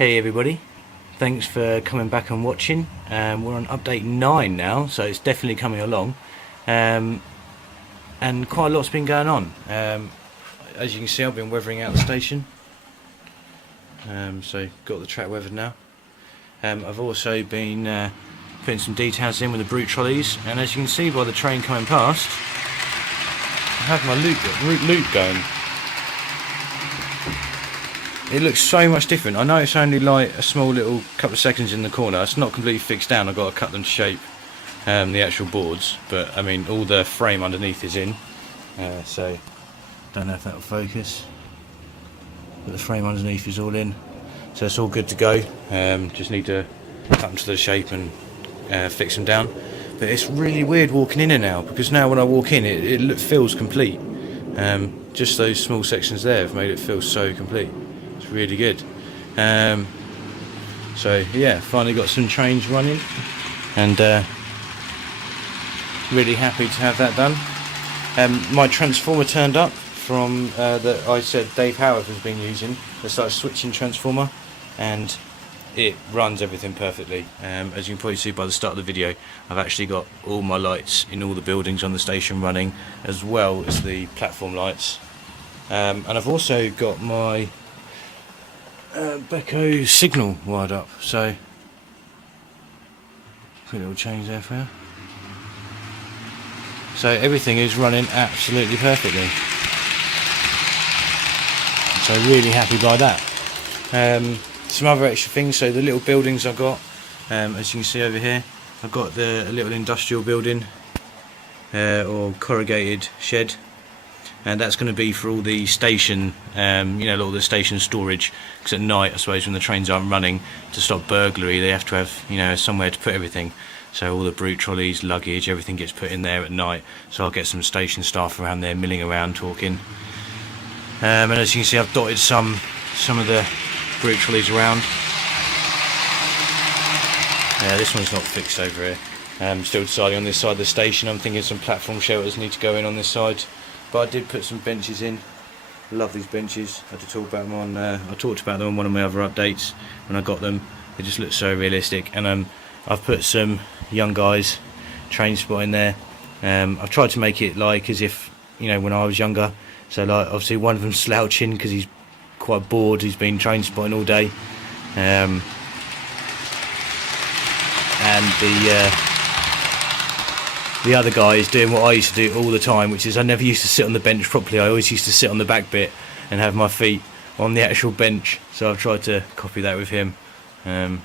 Hey everybody, thanks for coming back and watching. We're on update 9 now, so it's definitely coming along, and quite a lot's been going on. As you can see, I've been weathering out the station, so got the track weathered now. I've also been putting some details in with the brute trolleys, and as you can see by the train coming past, I have my loop going. It looks so much different. I know it's only like a small little couple of seconds in the corner. It's not completely fixed down. I've got to cut them to shape the actual boards, but I mean all the frame underneath is in. So don't know if that will focus, but the frame underneath is all in, so it's all good to go. Just need to cut them to the shape and fix them down. But it's really weird walking in here now, because now when I walk in, it feels complete. Just those small sections there have made it feel so complete. It's really good. So yeah, finally got some trains running, and really happy to have that done. My transformer turned up from that I said Dave Howard has been using. I started switching transformer, and it runs everything perfectly. As you can probably see by the start of the video, I've actually got all my lights in all the buildings on the station running, as well as the platform lights. And I've also got my Becco signal wired up, so quick little change there for you. So everything is running absolutely perfectly, so really happy by that. Some other extra things, so the little buildings I've got, as you can see over here, I've got the little industrial building or corrugated shed, and that's going to be for all the station, all the station storage, because at night, I suppose, when the trains aren't running, to stop burglary, they have to have somewhere to put everything. So all the brute trolleys, luggage, everything gets put in there at night. So I'll get some station staff around there milling around talking. And as you can see, I've dotted some of the brute trolleys around. Yeah, this one's not fixed over here. I'm still deciding on this side of the station. I'm thinking some platform shelters need to go in on this side. But I did put some benches in. Love these benches. I had to talk about them on. I talked about them on one of my other updates when I got them. They just look so realistic. And I've put some young guys train spot in there. I've tried to make it like as if when I was younger. So like obviously one of them's slouching because he's quite bored. He's been train spotting all day. And the other guy is doing what I used to do all the time, which is I never used to sit on the bench properly. I always used to sit on the back bit and have my feet on the actual bench. So I've tried to copy that with him. I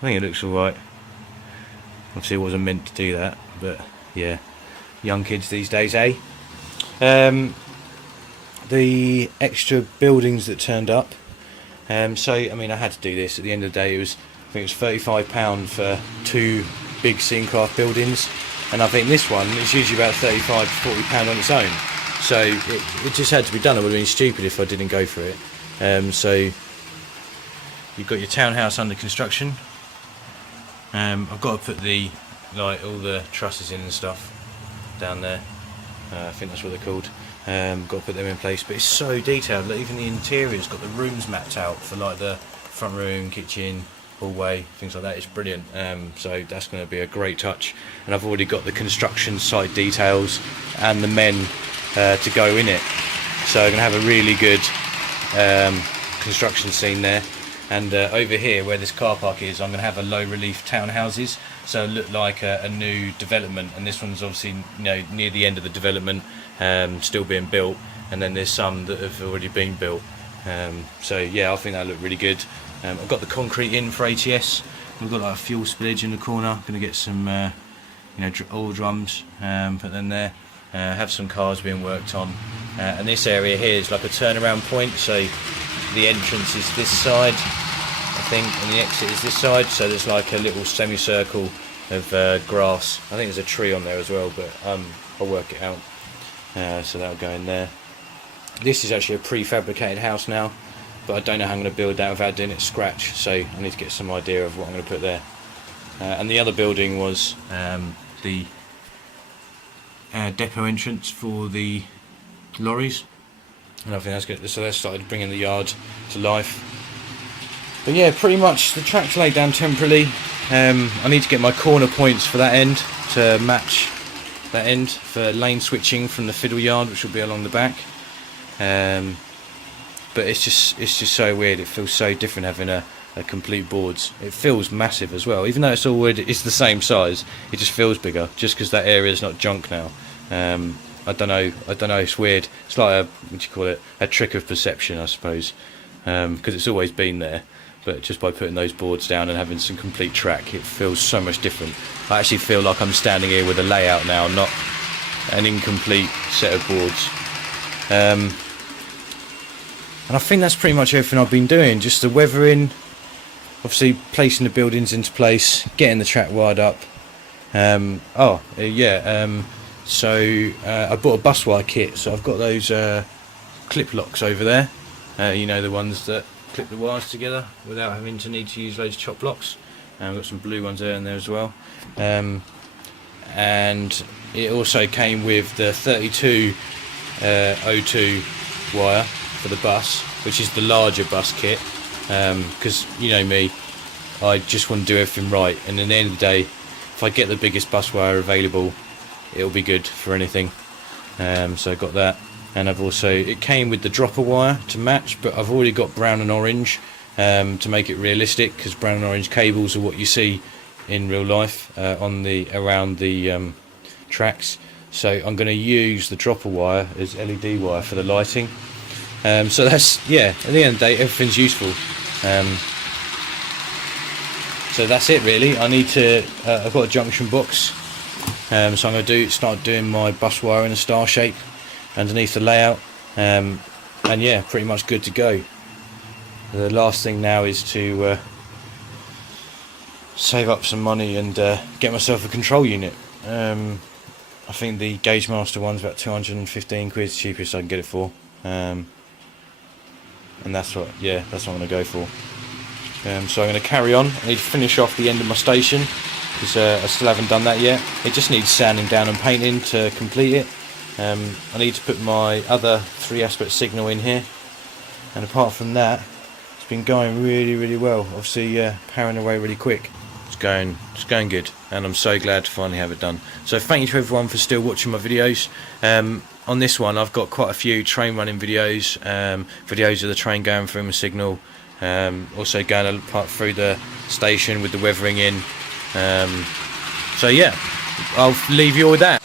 think it looks alright. Obviously it wasn't meant to do that, but yeah, young kids these days, eh? The extra buildings that turned up. So I mean, I had to do this. At the end of the day, I think it was £35 for 2 big Scencraft buildings, and I think this one is usually about £35 to £40 on its own. So it just had to be done. I would have been stupid if I didn't go for it. So you've got your townhouse under construction. I've got to put all the trusses in and stuff down there. I think that's what they're called. Got to put them in place, but it's so detailed. Like, even the interior's got the rooms mapped out for like the front room, kitchen, hallway, things like that. It's brilliant. So that's going to be a great touch, and I've already got the construction site details and the men to go in it, so I'm going to have a really good construction scene there. And over here where this car park is, I'm going to have a low relief townhouses, so it look like a new development. And this one's obviously near the end of the development, still being built, and then there's some that have already been built. So yeah, I think that looked really good. I've got the concrete in for ATS. We've got like a fuel spillage in the corner. I'm going to get some oil drums, put them there. Have some cars being worked on, and this area here is like a turnaround point. So the entrance is this side, I think, and the exit is this side. So there's like a little semicircle of grass. I think there's a tree on there as well, but I'll work it out. So that'll go in there. This is actually a prefabricated house now, but I don't know how I'm going to build that without doing it scratch, so I need to get some idea of what I'm going to put there. And the other building was the depot entrance for the lorries, and I think that's good. So they started bringing the yard to life. But yeah, pretty much the track's laid down temporarily. I need to get my corner points for that end to match that end for lane switching from the fiddle yard, which will be along the back. But it's just so weird. It feels so different having a complete boards. It feels massive as well, even though it's the same size. It just feels bigger, just because that area is not junk now. I don't know. It's weird. It's like a trick of perception, I suppose, because it's always been there. But just by putting those boards down and having some complete track, it feels so much different. I actually feel like I'm standing here with a layout now, not an incomplete set of boards. And I think that's pretty much everything I've been doing. Just the weathering, obviously placing the buildings into place, getting the track wired up. So I bought a bus wire kit, so I've got those clip locks over there. You know, the ones that clip the wires together without having to need to use those chop blocks. I've got some blue ones there and there as well. And it also came with the 3202 wire for the bus, which is the larger bus kit, because you know me, I just want to do everything right, and at the end of the day, if I get the biggest bus wire available, it'll be good for anything. So I got that, and it came with the dropper wire to match, but I've already got brown and orange to make it realistic, because brown and orange cables are what you see in real life around the tracks. So I'm going to use the dropper wire as LED wire for the lighting. So that's, yeah, at the end of the day, everything's useful. So that's it really. I need to, I've got a junction box, so I'm going to start doing my bus wire in a star shape underneath the layout, and yeah, pretty much good to go. The last thing now is to save up some money and get myself a control unit. I think the Gauge Master one's about 215 quid, cheapest I can get it for. And that's what I'm going to go for. So I'm going to carry on. I need to finish off the end of my station, because I still haven't done that yet. It just needs sanding down and painting to complete it. I need to put my other 3-aspect signal in here, and apart from that, it's been going really well. Obviously powering away really quick. It's going good, and I'm so glad to finally have it done. So thank you to everyone for still watching my videos. On this one I've got quite a few train running videos, videos of the train going through my signal, also going through the station with the weathering in. So yeah, I'll leave you all with that.